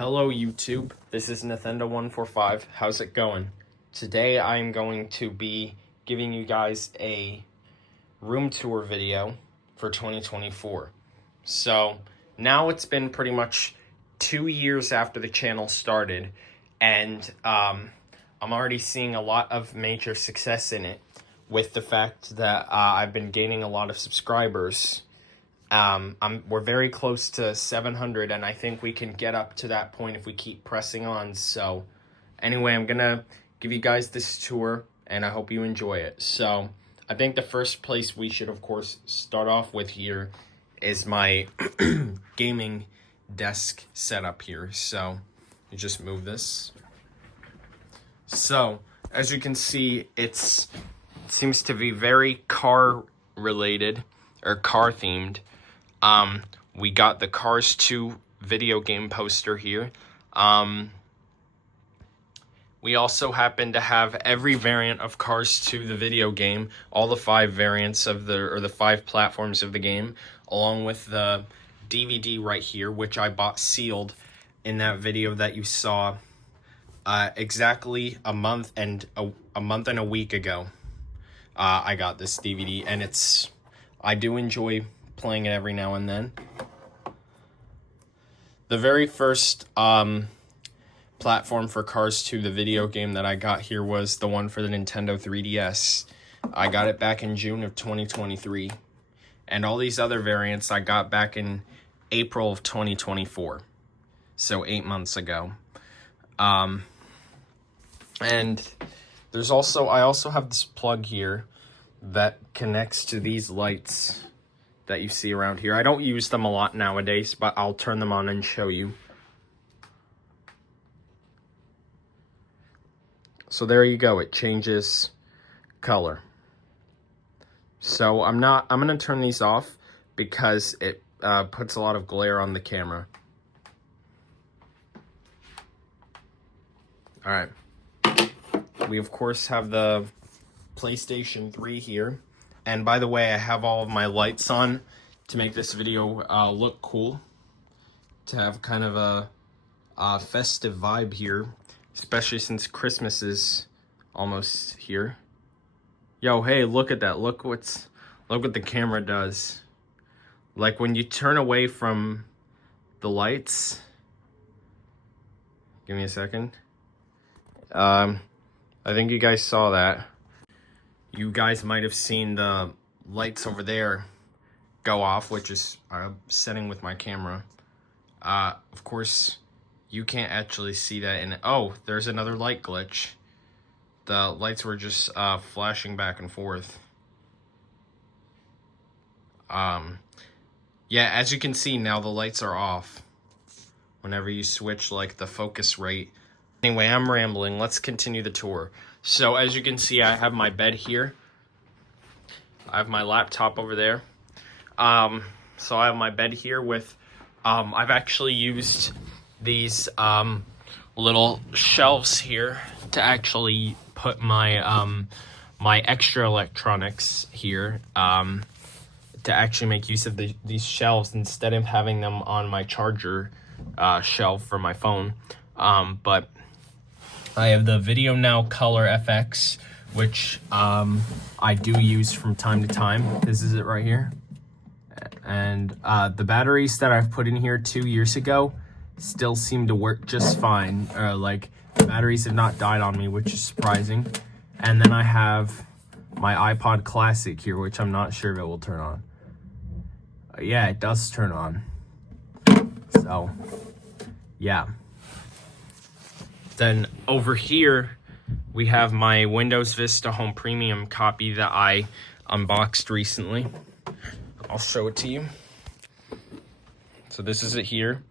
Hello YouTube, this is Nathendo145. How's it going? Today I'm going to be giving you guys a room tour video for 2024. So now it's been pretty much 2 years after the channel started, and I'm already seeing a lot of major success in it with the fact that I've been gaining a lot of subscribers. We're very close to 700, and I think we can get up to that point if we keep pressing on. So anyway, I'm gonna give you guys this tour, and I hope you enjoy it. So I think the first place we should, of course, start off with here is my gaming desk setup here. So you just move this. So as you can see, it seems to be very car related or car themed. We got the Cars 2 video game poster here. We also happen to have every variant of Cars 2, the video game, all the 5 variants of the 5 platforms of the game, along with the DVD right here, which I bought sealed in that video that you saw exactly a month and a week ago. I got this DVD, and I do enjoy playing it every now and then. The very first platform for Cars 2, the video game, that I got here was the one for the Nintendo 3DS. I got it back in June of 2023. And all these other variants I got back in April of 2024. So 8 months ago. And I also have this plug here that connects to these lights that you see around here. I don't use them a lot nowadays, but I'll turn them on and show you. So there you go, it changes color. So I'm gonna turn these off because it puts a lot of glare on the camera. All right. We of course have the PlayStation 3 here. And by the way, I have all of my lights on to make this video look cool. To have kind of a festive vibe here. Especially since Christmas is almost here. Yo, hey, look at that. Look what the camera does. Like when you turn away from the lights. Give me a second. I think you guys saw that. You guys might have seen the lights over there go off, which is a setting with my camera. Of course, you can't actually see that. And oh, there's another light glitch. The lights were just flashing back and forth. Yeah, as you can see now, the lights are off whenever you switch like the focus rate. Anyway, I'm rambling. Let's continue the tour. So as you can see, I have my bed here. I have my laptop over there. So I have my bed here with, I've actually used these little shelves here to actually put my my extra electronics here, to actually make use of these shelves instead of having them on my charger shelf for my phone. But I have the Video Now Color FX, which I do use from time to time. This is it right here. And the batteries that I've put in here 2 years ago still seem to work just fine. Like, the batteries have not died on me, which is surprising. And then I have my iPod Classic here, which I'm not sure if it will turn on. Yeah, it does turn on. So, yeah. Then over here, we have my Windows Vista Home Premium copy that I unboxed recently. I'll show it to you. So this is it here.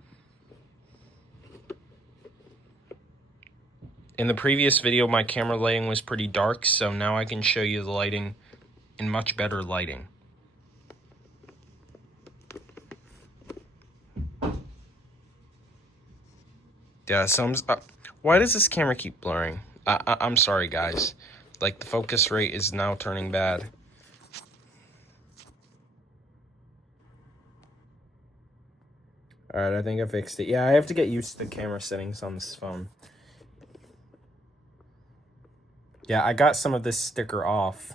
In the previous video, my camera lighting was pretty dark, so now I can show you the lighting in much better lighting. Yeah, so why does this camera keep blurring? I'm sorry, guys. Like, the focus rate is now turning bad. Alright, I think I fixed it. Yeah, I have to get used to the camera settings on this phone. Yeah, I got some of this sticker off.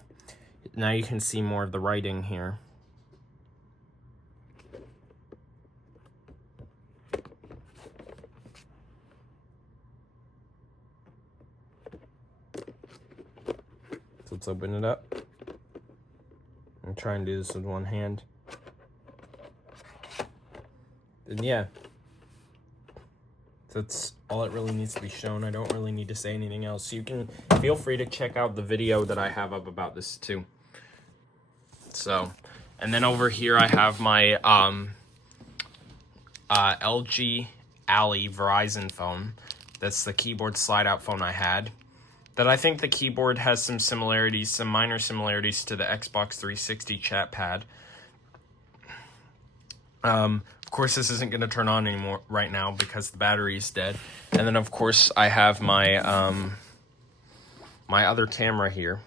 Now you can see more of the writing here. So let's open it up. I'm trying to do this with one hand. And yeah, that's all it really needs to be shown. I don't really need to say anything else. You can feel free to check out the video that I have up about this too. So, and then over here I have my LG Alley Verizon phone. That's the keyboard slide out phone I had. That I think the keyboard has some similarities, some minor similarities to the Xbox 360 chat pad. Of course, this isn't going to turn on anymore right now because the battery's dead. And then, of course, I have my my other camera here.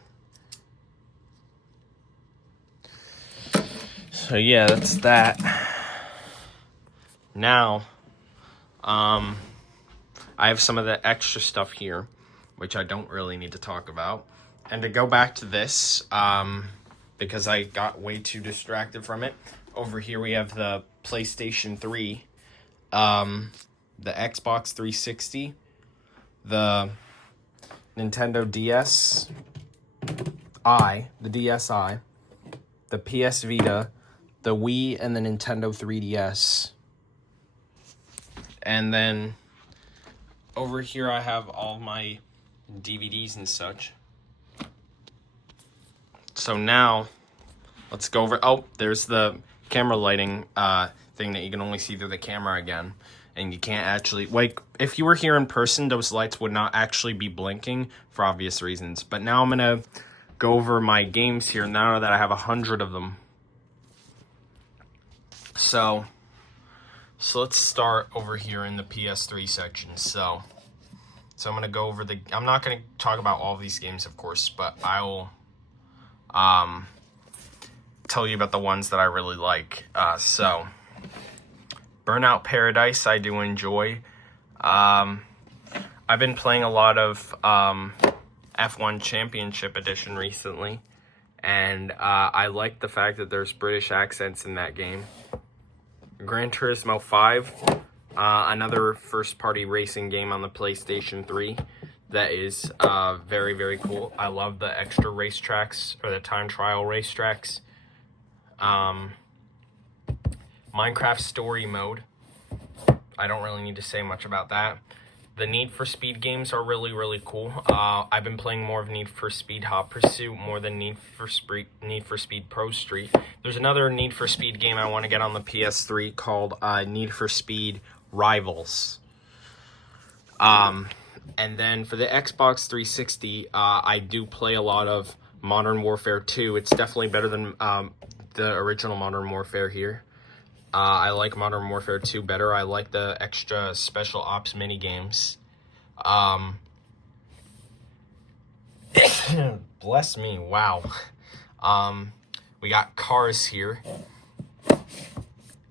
So yeah, that's that. Now, I have some of the extra stuff here, which I don't really need to talk about. And to go back to this, because I got way too distracted from it, over here we have the PlayStation 3, the Xbox 360, the Nintendo DS the DSi, the PS Vita, the Wii, and the Nintendo 3DS. And then over here I have all my DVDs and such. So now, let's go over... Oh, there's the camera lighting thing that you can only see through the camera again. And you can't actually... Like, if you were here in person, those lights would not actually be blinking for obvious reasons. But now I'm going to go over my games here now that I have 100 of them. So let's start over here in the PS3 section. So I'm going to go over the... I'm not going to talk about all of these games, of course, but I will tell you about the ones that I really like. So Burnout Paradise, I do enjoy. I've been playing a lot of F1 Championship Edition recently, and I like the fact that there's British accents in that game. Gran Turismo 5, another first-party racing game on the PlayStation 3 that is very, very cool. I love the extra racetracks, or the time trial racetracks. Minecraft Story Mode. I don't really need to say much about that. The Need for Speed games are really, really cool. I've been playing more of Need for Speed Hot Pursuit more than Need for Speed Pro Street. There's another Need for Speed game I want to get on the PS3 called Need for Speed Rivals. And then for the Xbox 360, I do play a lot of Modern Warfare 2. It's definitely better than the original Modern Warfare here. I like Modern Warfare 2 better. I like the extra special ops mini-games. Bless me, wow. We got Cars here.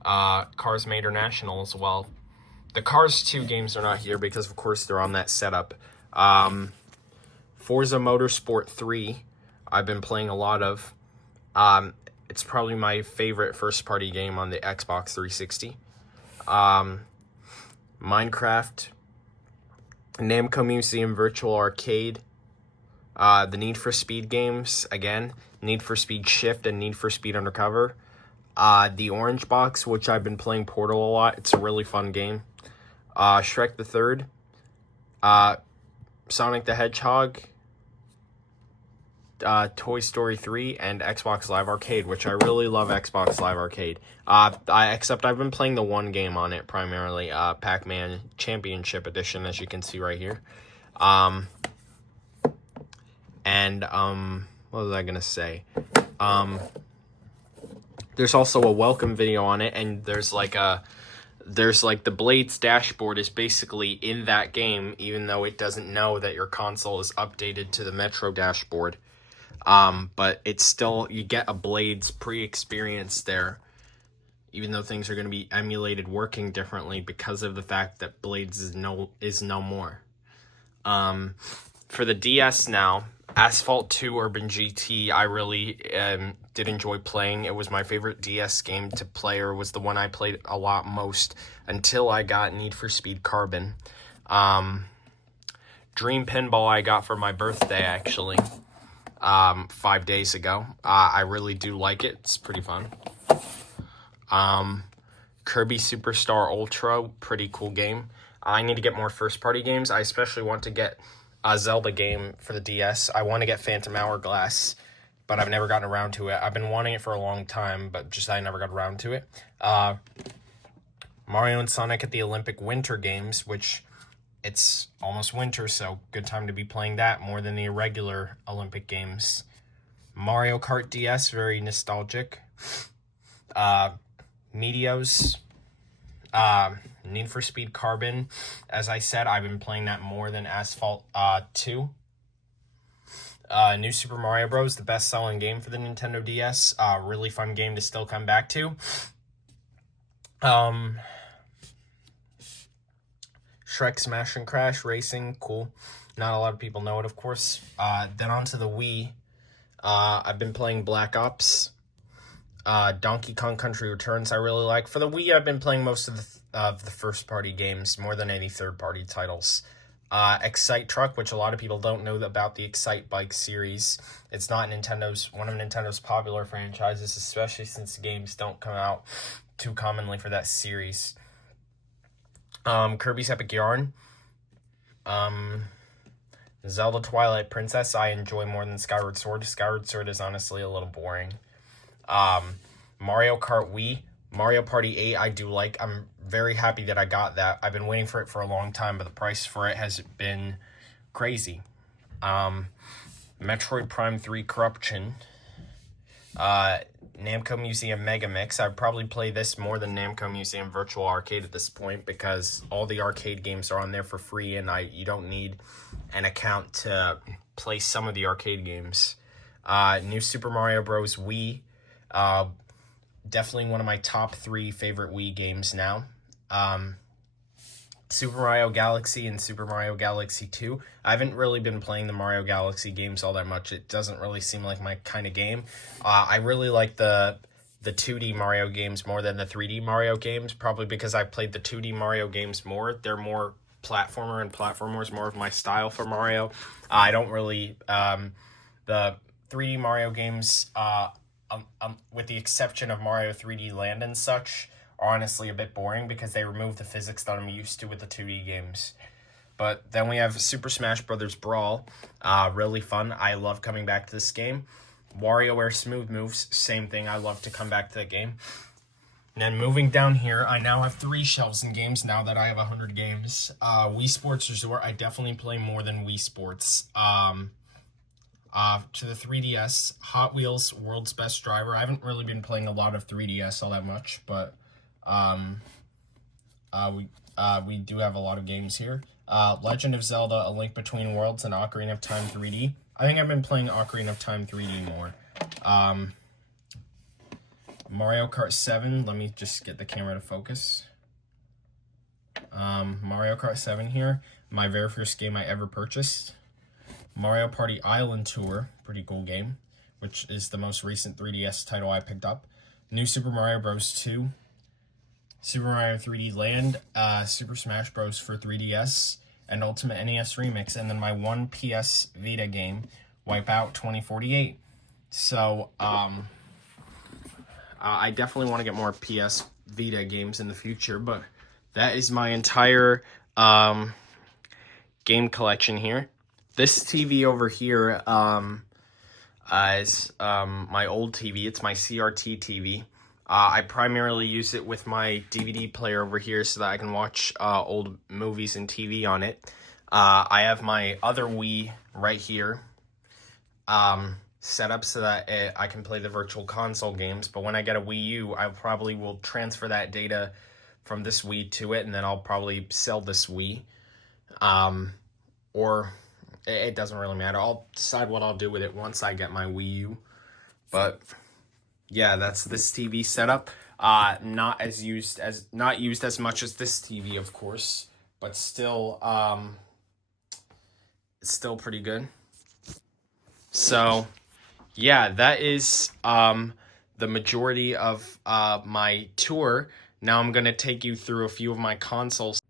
Cars Made International as well. The Cars 2 games are not here because, of course, they're on that setup. Forza Motorsport 3, I've been playing a lot of. It's probably my favorite first-party game on the Xbox 360. Minecraft, Namco Museum Virtual Arcade, the Need for Speed games, again, Need for Speed Shift and Need for Speed Undercover. The Orange Box, which I've been playing Portal a lot. It's a really fun game. Shrek the Third, Sonic the Hedgehog, Toy Story 3, and Xbox Live Arcade, which I really love Xbox Live Arcade. Except I've been playing the one game on it primarily, Pac-Man Championship Edition, as you can see right here. What was I gonna say? There's also a welcome video on it, and there's like the Blades dashboard is basically in that game, even though it doesn't know that your console is updated to the Metro dashboard. But it's still, you get a Blades pre-experience there, even though things are going to be emulated working differently because of the fact that Blades is no more. For the DS now, Asphalt 2 Urban GT, I really did enjoy playing. It was my favorite DS game to play, or was the one I played a lot most until I got Need for Speed Carbon. Dream Pinball I got for my birthday, actually, 5 days ago. I really do like it. It's pretty fun. Kirby Superstar Ultra, pretty cool game. I need to get more first-party games. I especially want to get a Zelda game for the DS. I want to get Phantom Hourglass, but I've never gotten around to it. I've been wanting it for a long time, but just I never got around to it. Mario and Sonic at the Olympic Winter Games, which it's almost winter, so good time to be playing that more than the regular Olympic Games. Mario Kart DS, very nostalgic. Meteos, Need for Speed Carbon. As I said, I've been playing that more than Asphalt 2. New Super Mario Bros., the best-selling game for the Nintendo DS. Really fun game to still come back to. Shrek Smash and Crash Racing, cool. Not a lot of people know it, of course. Then on to the Wii. I've been playing Black Ops. Donkey Kong Country Returns I really like. For the Wii, I've been playing most of the first-party games, more than any third-party titles. Excite Truck, which a lot of people don't know about the Excite Bike series. It's not one of Nintendo's popular franchises, especially since games don't come out too commonly for that series. Kirby's Epic Yarn. Zelda Twilight Princess I enjoy more than Skyward Sword. Skyward Sword is honestly a little boring. Mario Kart Wii. Mario Party 8 I do like. I'm very happy that I got that. I've been waiting for it for a long time, but the price for it has been crazy. Metroid Prime 3 Corruption. Namco Museum Mega Mix. I'd probably play this more than Namco Museum Virtual Arcade at this point because all the arcade games are on there for free and you don't need an account to play some of the arcade games. New Super Mario Bros. Wii. Definitely one of my top 3 favorite Wii games now. Super Mario Galaxy and Super Mario Galaxy 2. I haven't really been playing the Mario Galaxy games all that much. It doesn't really seem like my kind of game. I really like the 2D Mario games more than the 3D Mario games, probably because I played the 2D Mario games more. They're more platformer, and platformer is more of my style for Mario. I don't really... the 3D Mario games, with the exception of Mario 3D Land and such, are honestly a bit boring because they remove the physics that I'm used to with the 2D games. But then we have Super Smash Bros. Brawl. Really fun. I love coming back to this game. WarioWare Smooth Moves. Same thing. I love to come back to that game. And then moving down here, I now have 3 shelves in games now that I have 100 games. Wii Sports Resort. I definitely play more than Wii Sports. To the 3DS, Hot Wheels World's Best Driver. I haven't really been playing a lot of 3DS all that much, but we do have a lot of games here. Legend of Zelda: A Link Between Worlds and Ocarina of Time 3D. I think I've been playing Ocarina of Time 3D more. Mario Kart 7. Let me just get the camera to focus. Mario Kart 7 here. My very first game I ever purchased. Mario Party Island Tour. Pretty cool game. Which is the most recent 3DS title I picked up. New Super Mario Bros. 2. Super Mario 3D Land, Super Smash Bros. For 3DS, and Ultimate NES Remix, and then my one PS Vita game, Wipeout 2048. So, I definitely want to get more PS Vita games in the future, but that is my entire game collection here. This TV over here is my old TV. It's my CRT TV. I primarily use it with my DVD player over here so that I can watch old movies and TV on it. I have my other Wii right here set up so that I can play the Virtual Console games. But when I get a Wii U, I probably will transfer that data from this Wii to it, and then I'll probably sell this Wii. Or it doesn't really matter. I'll decide what I'll do with it once I get my Wii U. But... yeah, that's this TV setup. Not used as much as this TV, of course, but still it's still pretty good. So yeah, that is the majority of my tour. Now I'm gonna take you through a few of my consoles.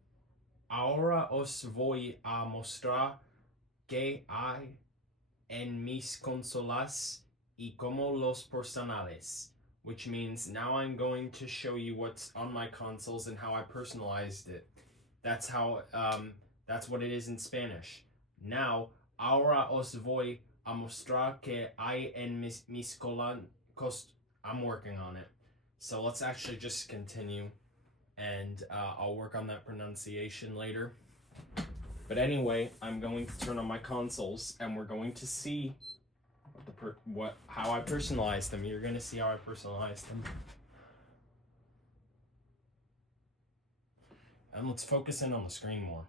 Ahora os voy a mostrar qué hay en mis consolas y cómo los personales, which means now I'm going to show you what's on my consoles and how I personalized it. That's what it is in Spanish. Now, ahora os voy a mostrar que hay en mis consolas. I'm working on it. So let's actually just continue, and I'll work on that pronunciation later. But anyway, I'm going to turn on my consoles, and we're going to see how I personalized them. You're going to see how I personalized them. And let's focus in on the screen more.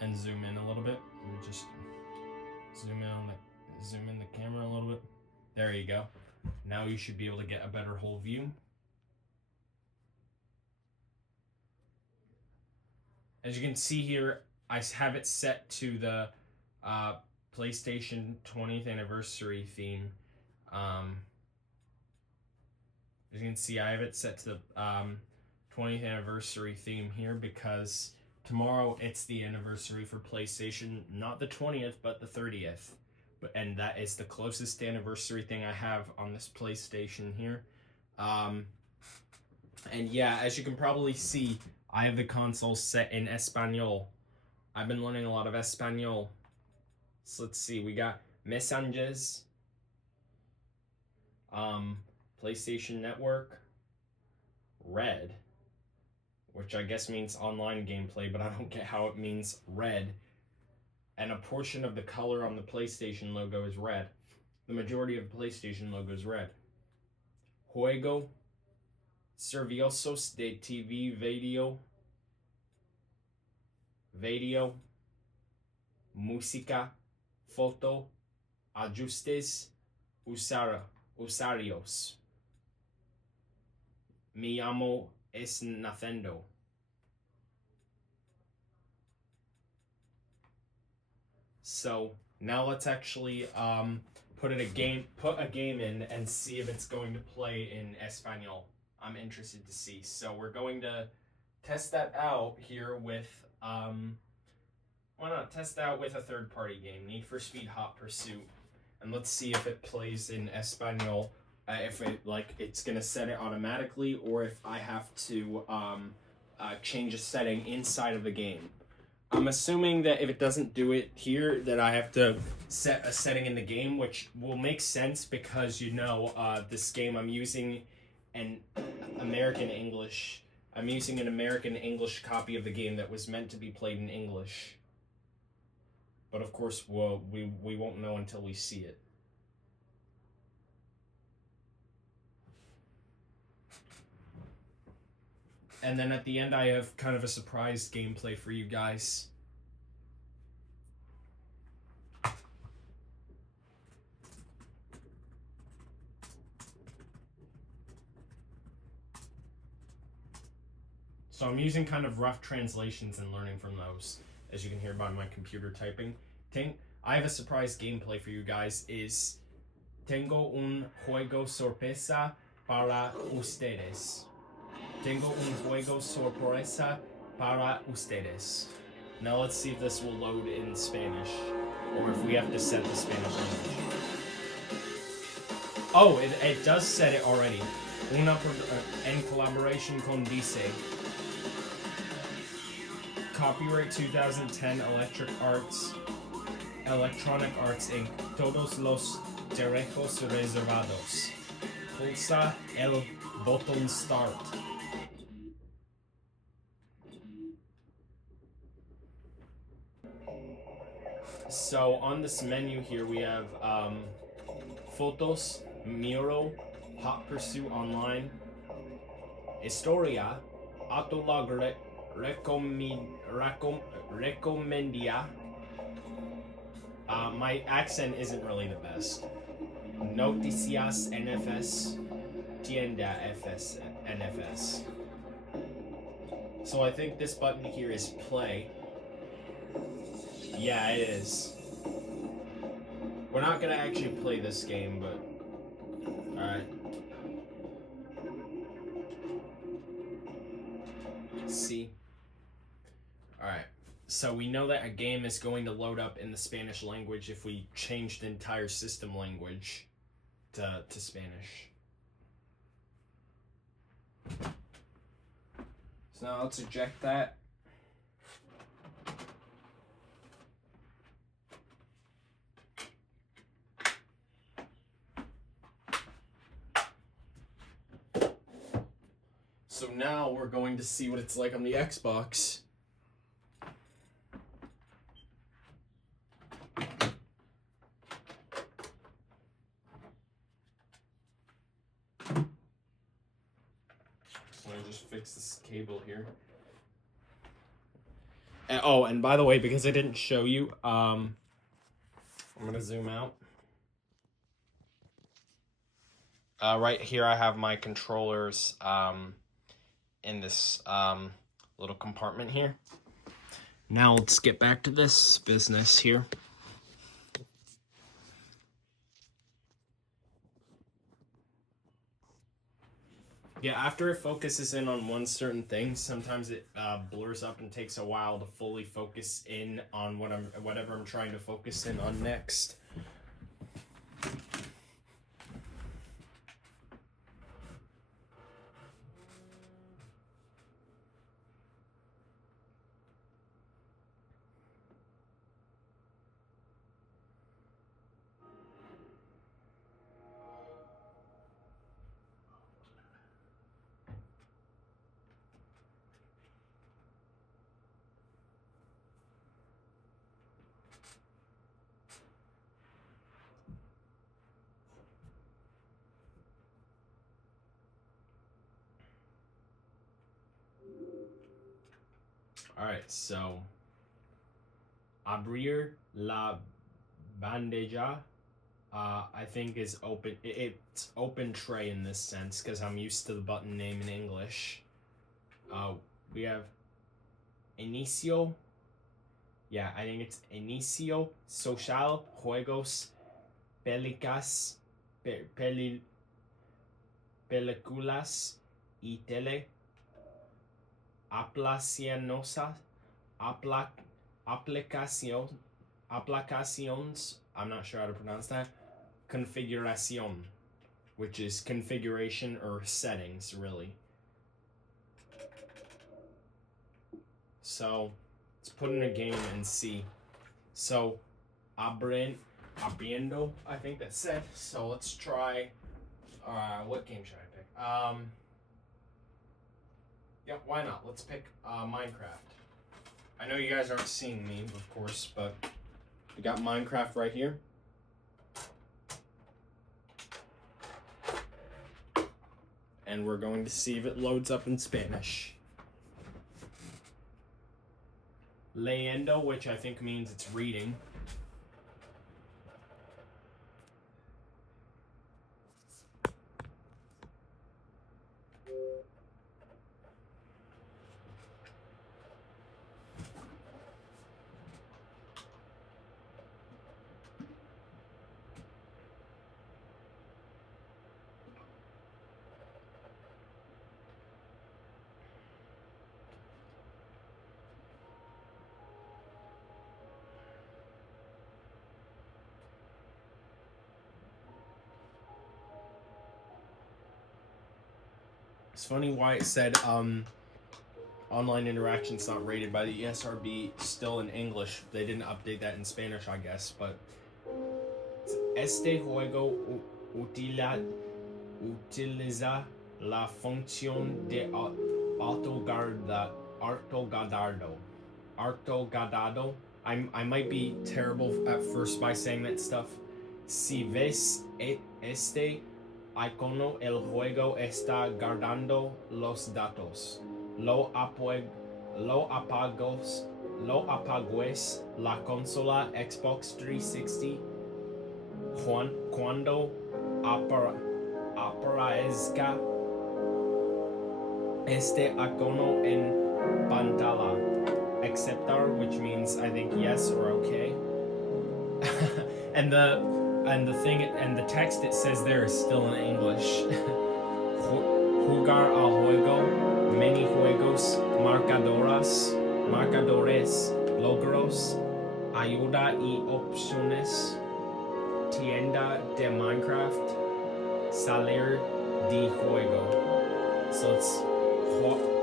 And zoom in a little bit. Let me just zoom in the camera a little bit. There you go. Now you should be able to get a better whole view. As you can see here, I have it set to the PlayStation 20th anniversary theme. As you can see, I have it set to the 20th anniversary theme here because tomorrow it's the anniversary for PlayStation, not the 20th, but the 30th. And that is the closest anniversary thing I have on this PlayStation here. And yeah, as you can probably see, I have the console set in Español. I've been learning a lot of Español. So let's see, we got Messengers, PlayStation Network, Red, which I guess means online gameplay, but I don't get how it means red. And a portion of the color on the PlayStation logo is red. The majority of the PlayStation logo is red. Juego, Servicios de TV, video, música, foto, ajustes, usuarios. Me llamo es Nathendo. So now let's actually put a game in and see if it's going to play in Español. I'm interested to see. So we're going to test that out here with why not test out with a third-party game, Need for Speed Hot Pursuit, and let's see if it plays in Español. If it's gonna set it automatically, or if I have to change a setting inside of the game. I'm assuming that if it doesn't do it here, that I have to set a setting in the game, which will make sense because this game I'm using an American English copy of the game that was meant to be played in English. But of course, we won't know until we see it. And then at the end, I have kind of a surprise gameplay for you guys. So I'm using kind of rough translations and learning from those, as you can hear by my computer typing. I have a surprise gameplay for you guys. Tengo un juego sorpresa para ustedes. Tengo un juego sorpresa para ustedes. Now let's see if this will load in Spanish, or if we have to set the Spanish language. Oh, it does set it already. En colaboration con Dice. Copyright 2010 Electronic Arts Inc. Todos los derechos reservados. Pulsa el botón Start. So on this menu here we have Fotos, Miro, Hot Pursuit Online, Historia, Autolog Recomendia. My accent isn't really the best. Noticias NFS, tienda NFS. So I think this button here is play. Yeah, it is. We're not gonna actually play this game, but alright. See? Alright. So we know that a game is going to load up in the Spanish language if we change the entire system language to Spanish. So now let's eject that. So now we're going to see what it's like on the Xbox. So I just fix this cable here. And by the way, because I didn't show you, I'm gonna zoom out. Right here I have my controllers in this little compartment here. Now let's get back to this business here. Yeah, after it focuses in on one certain thing, sometimes it blurs up and takes a while to fully focus in on whatever I'm trying to focus in on next. Alright, so abrir la bandeja, I think is open. It's open tray in this sense because I'm used to the button name in English. We have inicio. Yeah, I think it's inicio social juegos películas y tele aplicaciones, I'm not sure how to pronounce that, configuración, which is configuration or settings, really. So let's put in a game and see. So abriendo, I think that said. So let's try, what game should I pick? Yeah, why not? Let's pick Minecraft. I know you guys aren't seeing me, of course, but we got Minecraft right here. And we're going to see if it loads up in Spanish. Leyendo, which I think means it's reading. It's funny why it said online interaction's not rated by the ESRB, still in English. They didn't update that in Spanish, I guess, but este juego utiliza la función de autoguardado. I might be terrible at first by saying that stuff. Si ves este icono, el juego está guardando los datos. Lo apagues la consola Xbox 360 cuando aparezca este icono en pantalla. Aceptar, which means I think yes or okay. and the text it says there is still in English. Jugar al juego, many juegos, marcadores, logros, ayuda y opciones, tienda de Minecraft, salir de juego. So it's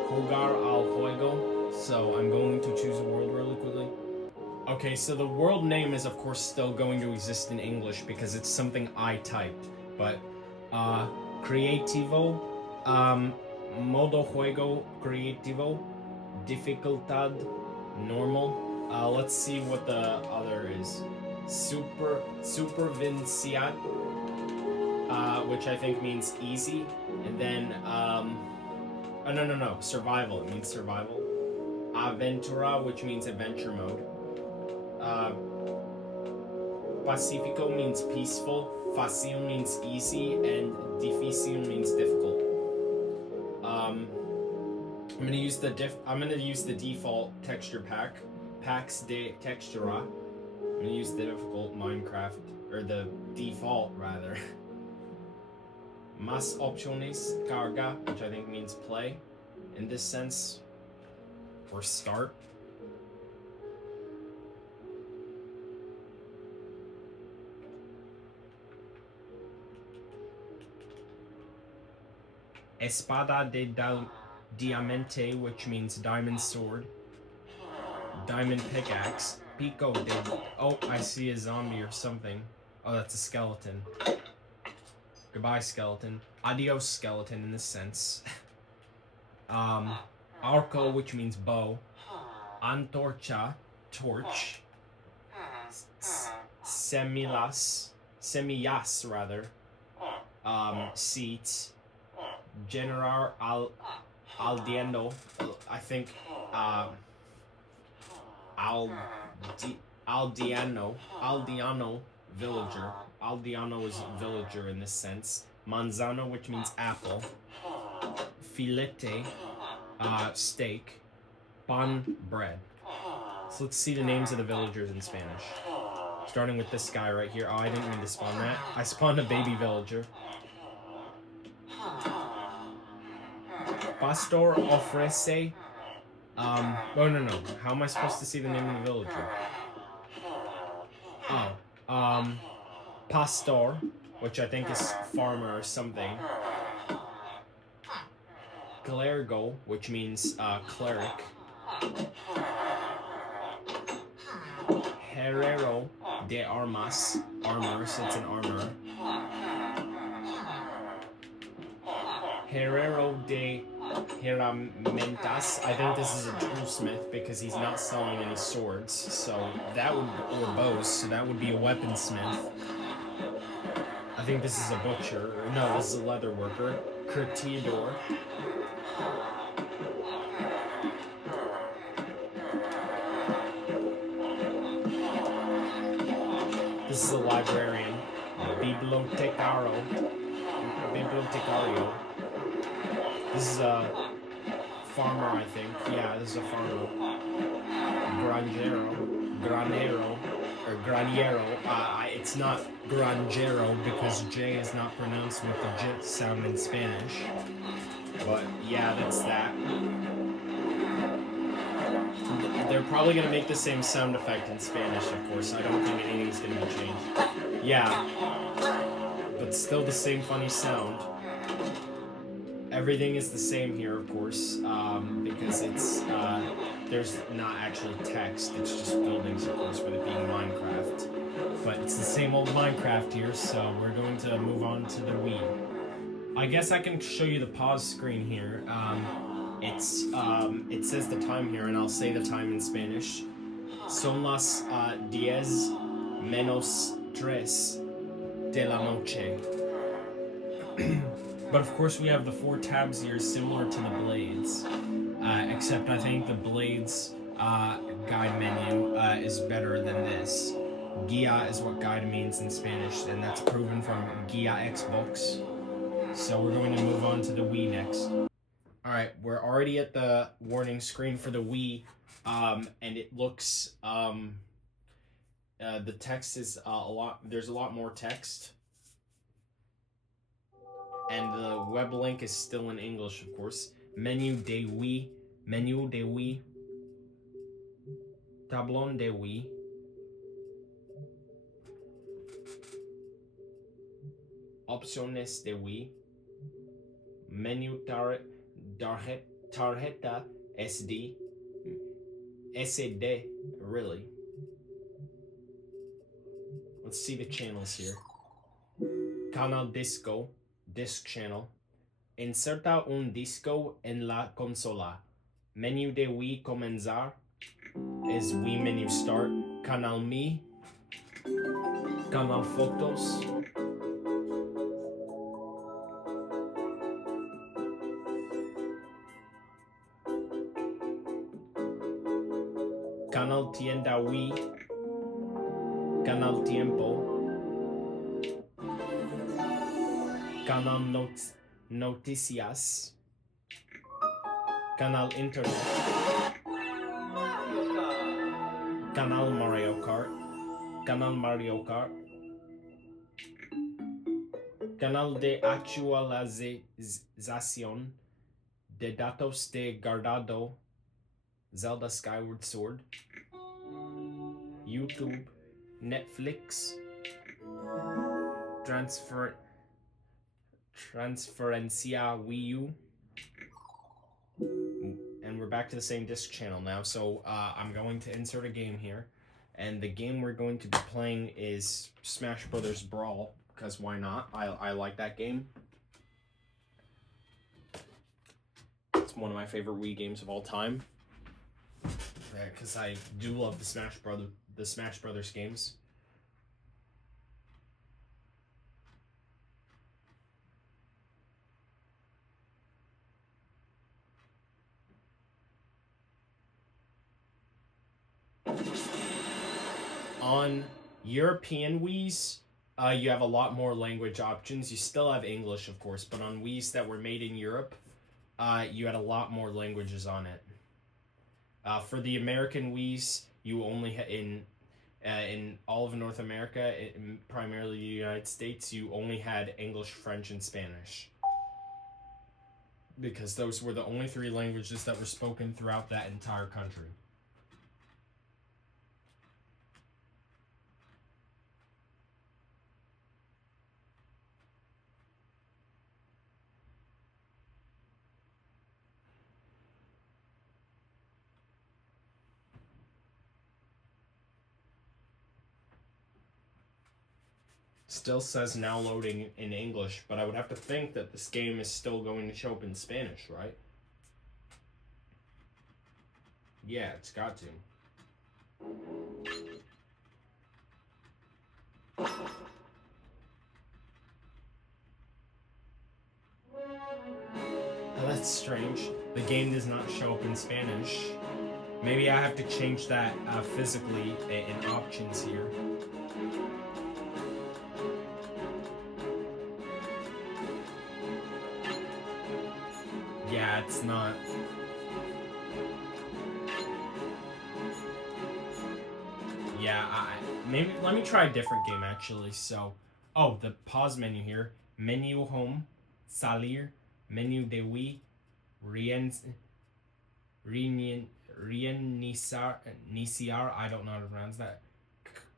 jugar al juego. So I'm going to choose a world really quickly. Okay, so the world name is of course still going to exist in English because it's something I typed. But creativo, modo juego creativo, dificultad normal. Let's see what the other is. Supervivencia, which I think means easy, and then no, survival. It means survival. Aventura, which means adventure mode. Pacífico means peaceful. Fácil means easy, and difícil means difficult. I'm gonna use the default texture packs de textura. I'm gonna use the difficult Minecraft, or the default rather. Más opciones carga, which I think means play in this sense, or start. Espada de diamante, which means diamond sword. Diamond pickaxe. Pico de... Oh, I see a zombie or something. Oh, that's a skeleton. Goodbye, skeleton. Adios, skeleton, in this sense. Arco, which means bow. Antorcha, torch. Semillas, rather. Seats. Generar aldeano, I think, aldeano, villager. Aldeano is villager in this sense. Manzano, which means apple. Filete, steak. Pan, bread. So let's see the names of the villagers in Spanish. Starting with this guy right here. Oh, I didn't mean to spawn that. I spawned a baby villager. Pastor ofrece. Oh, no. How am I supposed to see the name of the villager? Oh. Pastor, which I think is farmer or something. Clergo, which means cleric. Herrero de armas. Armor, so it's an armor. Herrero de herramientas. I think this is a toolsmith because he's not selling any swords, so that would, or bows, so that would be a weaponsmith. I think this is a butcher. No, this is a leather worker. Curtidor. This is a librarian. Bibliotecario. This is a farmer, I think. Yeah, this is a farmer. Granero, or graniero. It's not granjero because J is not pronounced with the J sound in Spanish. But yeah, that's that. They're probably gonna make the same sound effect in Spanish, of course. I don't think anything's gonna be changed. Yeah, but still the same funny sound. Everything is the same here, of course, because it's there's not actually text. It's just buildings, of course, with it being Minecraft. But it's the same old Minecraft here, so we're going to move on to the Wii. I guess I can show you the pause screen here. It says the time here, and I'll say the time in Spanish. Son las 10:03 de la noche. But of course we have the 4 tabs here similar to the Blades, except I think the Blades guide menu is better than this. Guia is what guide means in Spanish, and that's proven from Guia Xbox. So we're going to move on to the Wii next. Alright, we're already at the warning screen for the Wii, and it looks, the text is there's a lot more text. And the web link is still in English, of course. Menu de Wii, tablon de Wii. Opciones de Wii. Menu tarjeta SD. SD, really. Let's see the channels here. Canal Disco, disc channel. Inserta un disco en la consola. Menu de Wii comenzar is Wii menu start. Canal Mi. Canal Fotos. Canal Tienda Wii. Canal Tiempo. Canal Noticias. Canal Internet. Canal Mario Kart. Canal Mario Kart. Canal de actualización de datos de guardado. Zelda Skyward Sword. YouTube. Netflix. Transferencia Wii U. And we're back to the same disc channel now. So I'm going to insert a game here. And the game we're going to be playing is Smash Brothers Brawl. Because why not? I like that game. It's one of my favorite Wii games of all time. Because I do love the Smash Brothers games. On European Wiis, you have a lot more language options. You still have English, of course, but on Wiis that were made in Europe, you had a lot more languages on it. For the American Wiis, you only in all of North America, primarily the United States, you only had English, French, and Spanish. Because those were the only 3 languages that were spoken throughout that entire country. Still says now loading in English, but I would have to think that this game is still going to show up in Spanish, right? Yeah, it's got to. Oh, that's strange. The game does not show up in Spanish. Maybe I have to change that physically in options here. Yeah, it's not. Yeah, maybe let me try a different game actually. So, the pause menu here, menu home, salir, menu de Wii, reiniciar, I don't know how to pronounce that.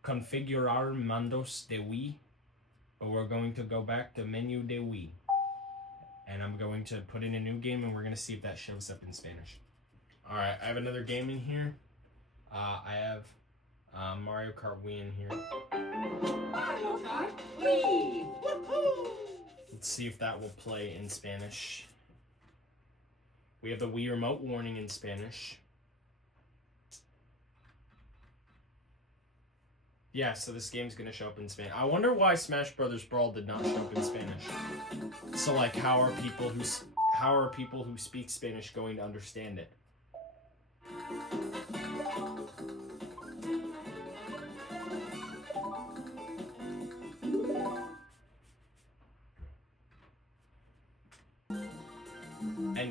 Configurar mandos de Wii. But we're going to go back to menu de Wii. And I'm going to put in a new game, and we're going to see if that shows up in Spanish. Alright, I have another game in here. I have Mario Kart Wii in here. Mario Kart Wii! Woohoo! Let's see if that will play in Spanish. We have the Wii Remote warning in Spanish. Yeah, so this game's gonna show up in Spanish. I wonder why Smash Brothers Brawl did not show up in Spanish. So like, how are people who speak Spanish going to understand it?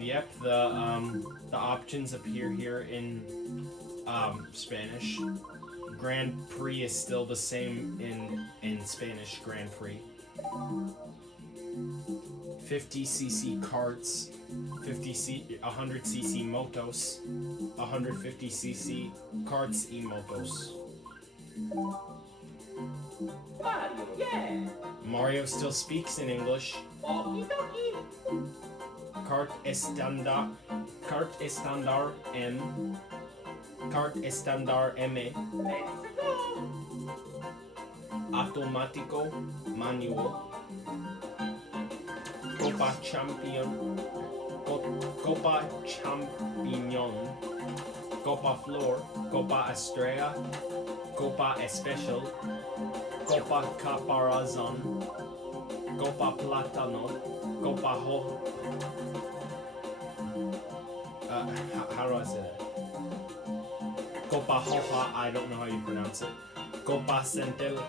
yep, the options appear here in Spanish. Grand Prix is still the same in Spanish. Grand Prix. 50cc carts, 100cc motos, 150cc carts y motos. Mario, yeah. Mario still speaks in English. Okie dokie. Cart estándar M. Cart estándar M. Let's go. Automático manual. Copa champion. Copa champiñón. Copa flor. Copa estrella. Copa especial. Copa caparazón. Copa plátano. Copa ho. How do I say that? Copa hoja. I don't know how you pronounce it. Copa centella.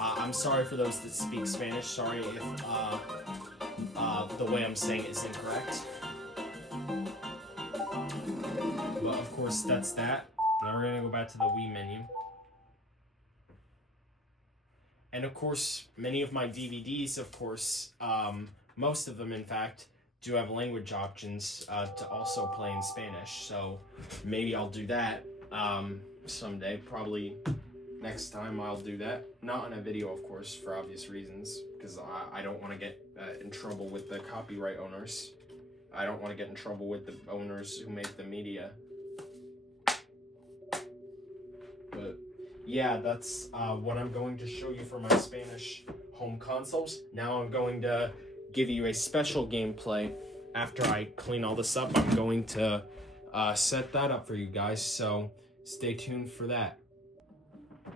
I'm sorry for those that speak Spanish. Sorry if the way I'm saying it is incorrect. But of course, that's that. Now we're gonna go back to the Wii menu. And of course, many of my DVDs, of course, most of them, in fact, do have language options to also play in Spanish. So maybe I'll do that someday. Probably next time I'll do that. Not in a video, of course, for obvious reasons, because I don't want to get in trouble with the copyright owners. I don't want to get in trouble with the owners who make the media. But yeah, that's what I'm going to show you for my Spanish home consoles. Now I'm going to give you a special gameplay. After I clean all this up, I'm going to set that up for you guys, so stay tuned for that.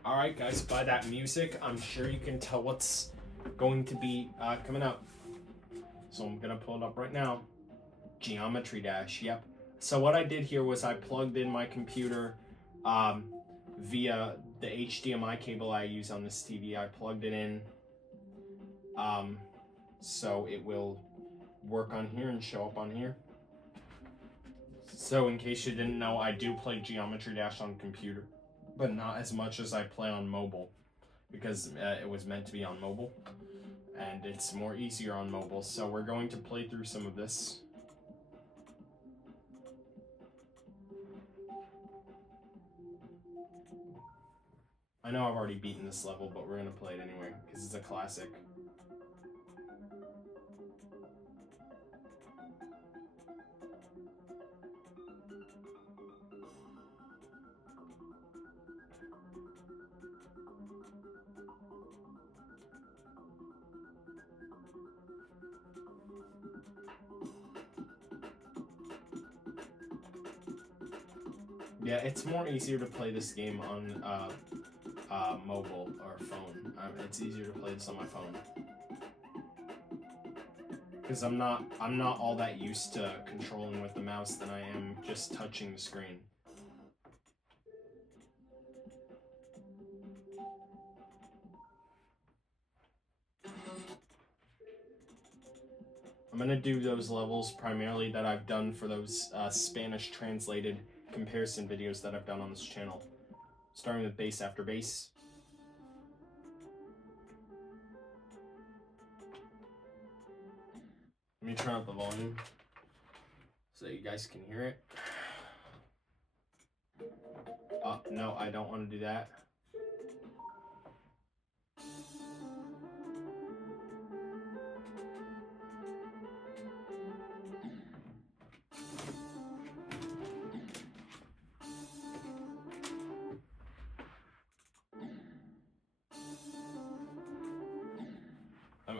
Alright guys, by that music, I'm sure you can tell what's going to be coming up. So I'm gonna pull it up right now. Geometry Dash, yep. So what I did here was I plugged in my computer via the HDMI cable I use on this TV. I plugged it in so it will work on here and show up on here. So in case you didn't know, I do play Geometry Dash on computer, but not as much as I play on mobile, because it was meant to be on mobile and it's more easier on mobile. So we're going to play through some of this. I know I've already beaten this level, but we're gonna play it anyway because it's a classic. Yeah, it's more easier to play this game on mobile or phone. It's easier to play this on my phone because I'm not all that used to controlling with the mouse than I am just touching the screen. I'm gonna do those levels primarily that I've done for those Spanish translated comparison videos that I've done on this channel, starting with base after base. Let me turn up the volume so you guys can hear it. No, I don't want to do that.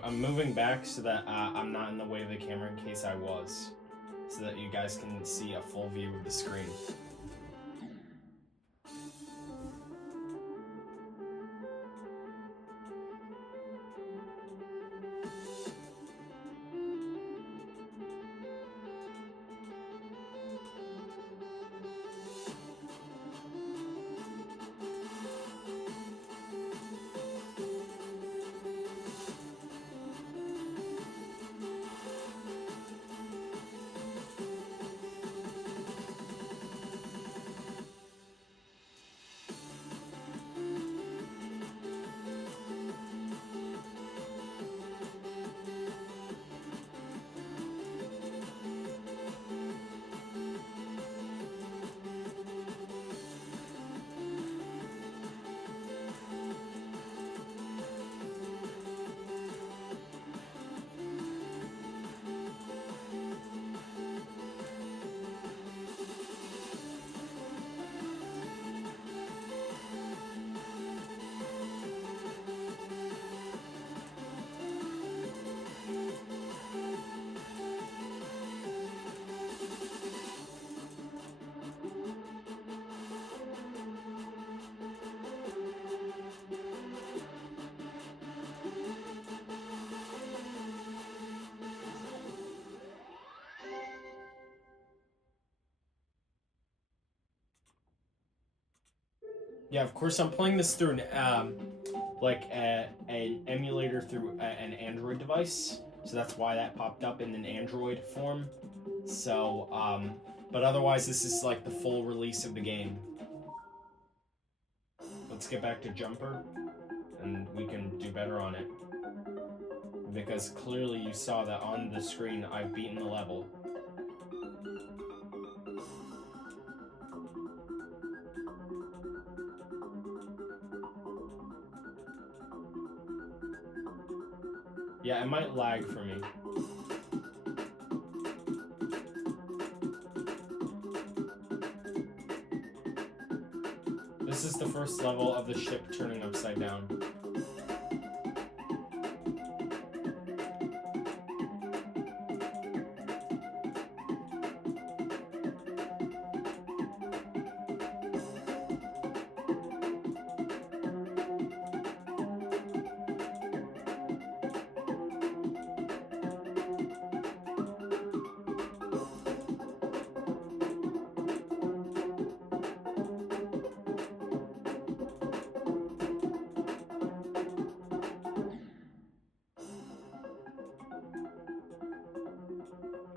I'm moving back so that I'm not in the way of the camera in case I was, so that you guys can see a full view of the screen. Yeah, of course I'm playing this through an emulator through an Android device, so that's why that popped up in an Android form. So, but otherwise this is like the full release of the game. Let's get back to Jumper, and we can do better on it. Because clearly you saw that on the screen I've beaten the level. Yeah, it might lag for me. This is the first level of the ship turning upside down.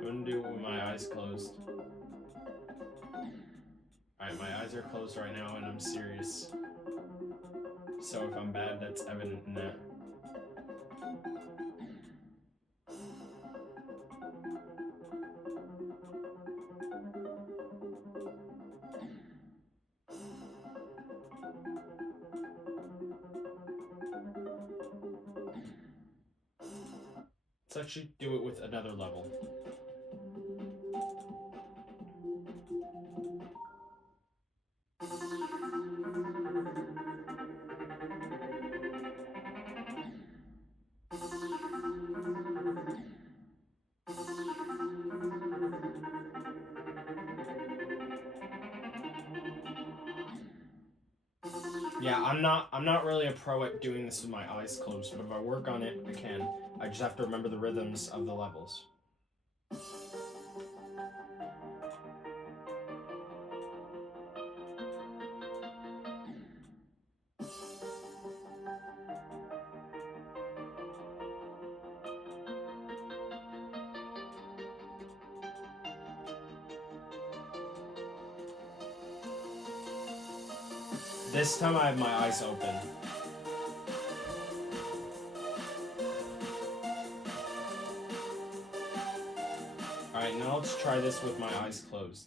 I'm gonna do it with my eyes closed. Alright, my eyes are closed right now and I'm serious. So if I'm bad, that's evident in that. Let's actually do it with another level. Yeah, I'm not really a pro at doing this with my eyes closed, but if I work on it, I can. I just have to remember the rhythms of the levels. This time I have my eyes open. Alright, now let's try this with my eyes closed.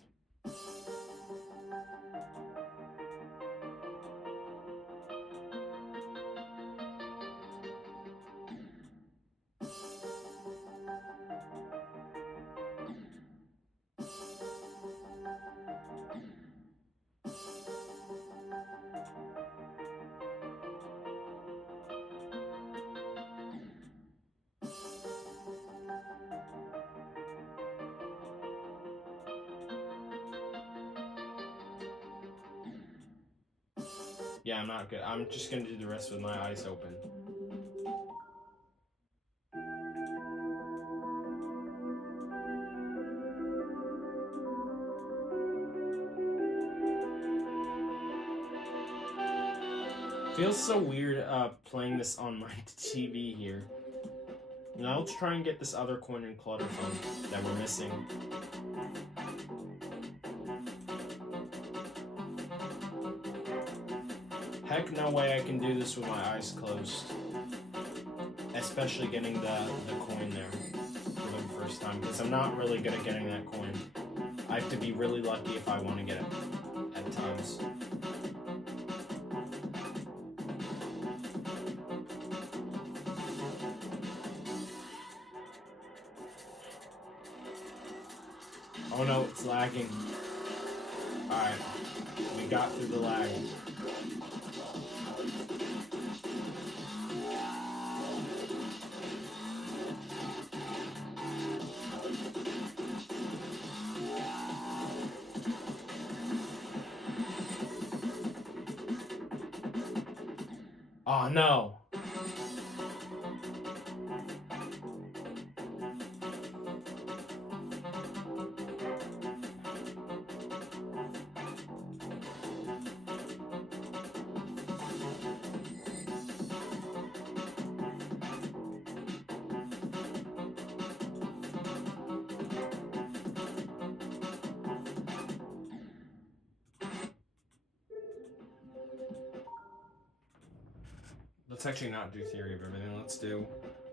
Yeah, I'm not good. I'm just gonna do the rest with my eyes open. Feels so weird playing this on my TV here. Now let's try and get this other coin in Clutterphone that we're missing. Heck no way I can do this with my eyes closed. Especially getting the coin there for the first time, because I'm not really good at getting that coin. I have to be really lucky if I want to get it at times. Oh no, it's lagging. Alright, we got through the lag. Oh no. Let's actually not do theory of everything. Let's do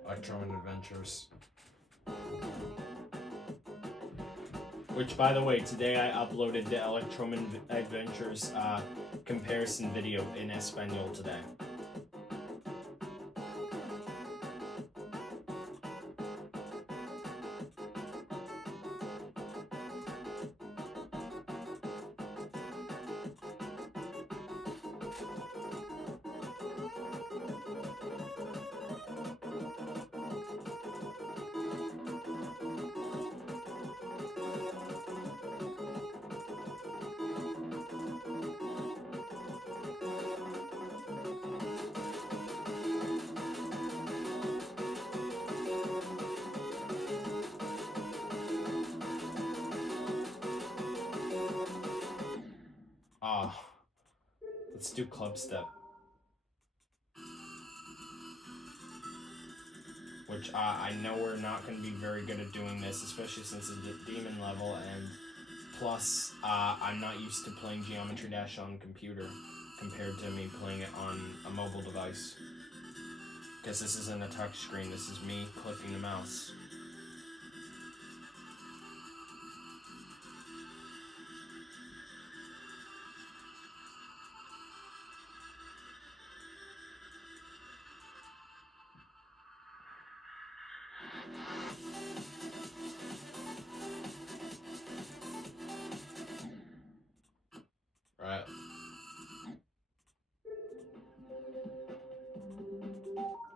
Electroman Adventures. Which, by the way, today I uploaded the Electroman Adventures comparison video in Español today. Let's do club step. Which I know we're not going to be very good at doing this, especially since it's a demon level, and plus I'm not used to playing Geometry Dash on computer compared to me playing it on a mobile device. Because this isn't a touch screen, this is me clicking the mouse. Right.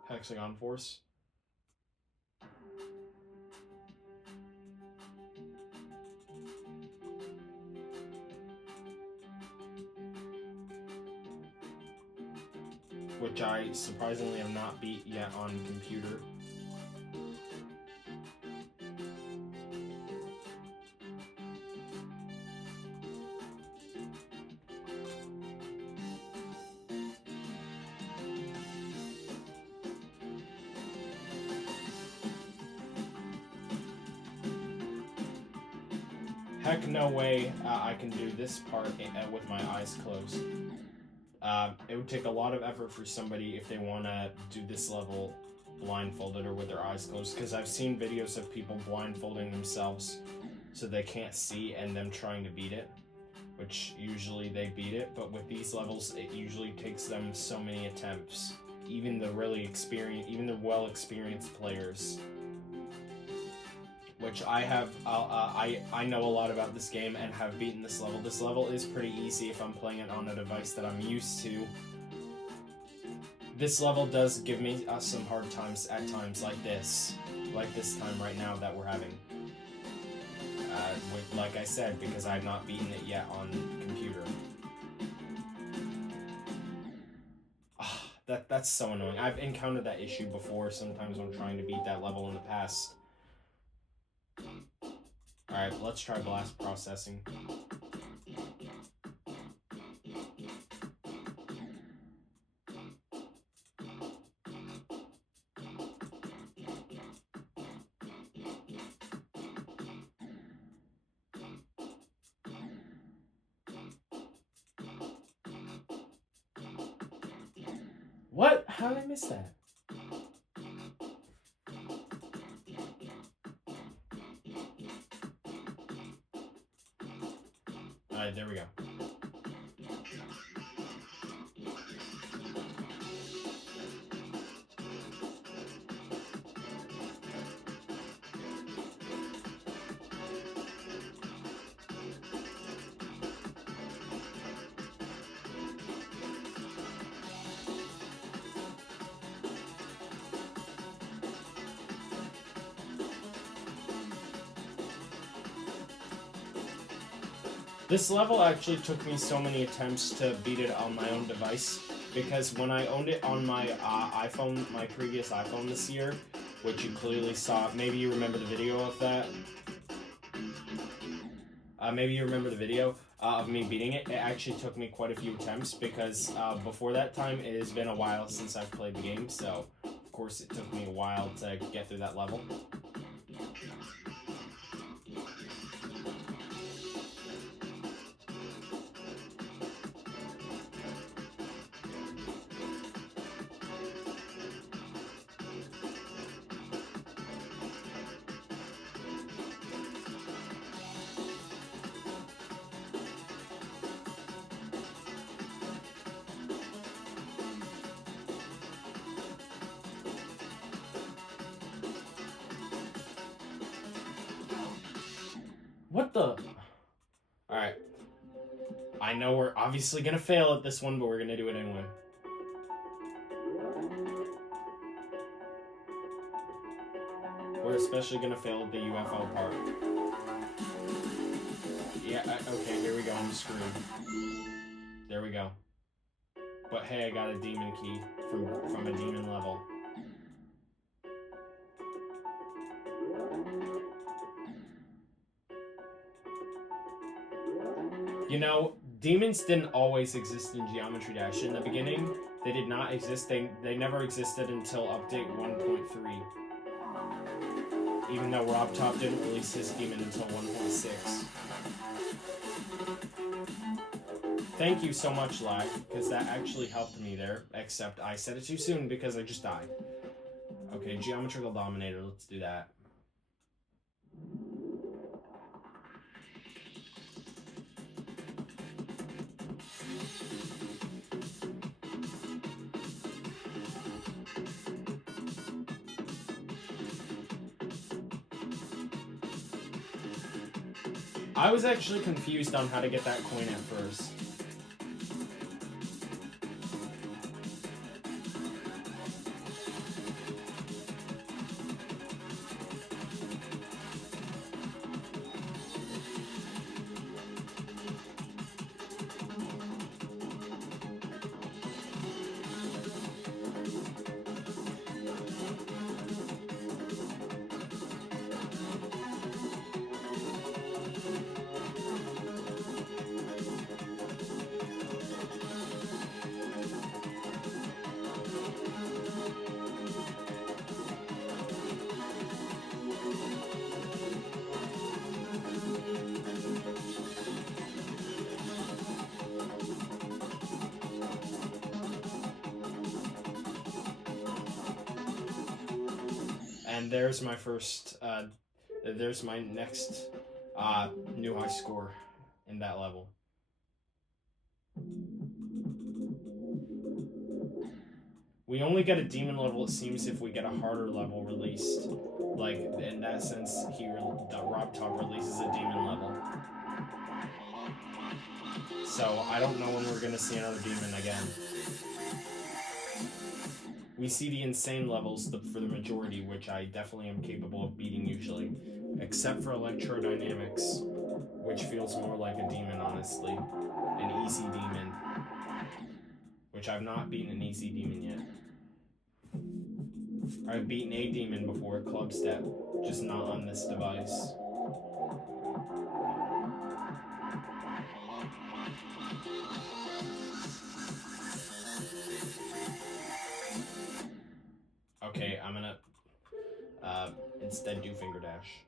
Hexagon Force. Which I surprisingly have not beat yet on computer. Heck no way I can do this part with my eyes closed. It would take a lot of effort for somebody if they want to do this level blindfolded or with their eyes closed, because I've seen videos of people blindfolding themselves so they can't see and them trying to beat it, which usually they beat it, but with these levels it usually takes them so many attempts. Even the really experienced, even the well-experienced players. Which I have, I know a lot about this game and have beaten this level. This level is pretty easy if I'm playing it on a device that I'm used to. This level does give me some hard times at times like this time right now that we're having. Like I said, because I've not beaten it yet on computer. That's so annoying. I've encountered that issue before sometimes when trying to beat that level in the past. Alright, let's try blast processing. What? How did I miss that? Alright, there we go. This level actually took me so many attempts to beat it on my own device, because when I owned it on my iPhone, my previous iPhone this year, which you clearly saw, maybe you remember the video of that. Maybe you remember the video of me beating it. It actually took me quite a few attempts, because before that time, it has been a while since I've played the game, so of course it took me a while to get through that level. What the? Alright. I know we're obviously gonna fail at this one, but we're gonna do it anyway. We're especially gonna fail at the UFO part. Yeah, okay, here we go, I'm screwed. There we go. But hey, I got a demon key from a demon level. You know, demons didn't always exist in Geometry Dash. In the beginning, they did not exist. They never existed until update 1.3. Even though RobTop didn't release his demon until 1.6. Thank you so much, Lag, because that actually helped me there, except I said it too soon because I just died. Okay, Geometrical Dominator, let's do that. I was actually confused on how to get that coin at first. And there's my first, there's my next new high score in that level. We only get a demon level, it seems, if we get a harder level released. Like, in that sense, RobTop releases a demon level. So, I don't know when we're gonna see another demon again. We see the insane levels for the majority, which I definitely am capable of beating usually. Except for electrodynamics, which feels more like a demon, honestly. An easy demon. Which I've not beaten an easy demon yet. I've beaten a demon before, Club Step, just not on this device. Okay, I'm gonna instead do Finger Dash.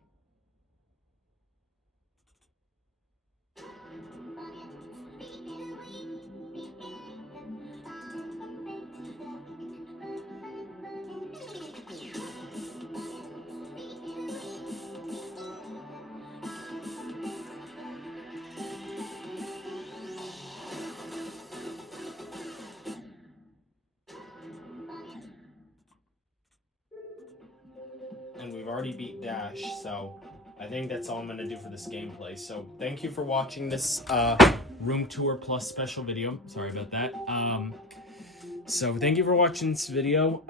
And we've already beat Dash, so I think that's all I'm going to do for this gameplay. So thank you for watching this room tour plus special video. Sorry about that. So thank you for watching this video.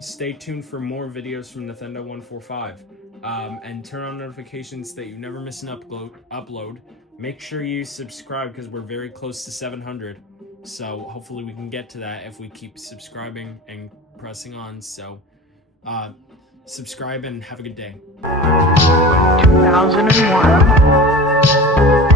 Stay tuned for more videos from Nathendo 145. And turn on notifications that you never miss an upload. Make sure you subscribe because we're very close to 700. So hopefully we can get to that if we keep subscribing and pressing on. So subscribe and have a good day. 2001.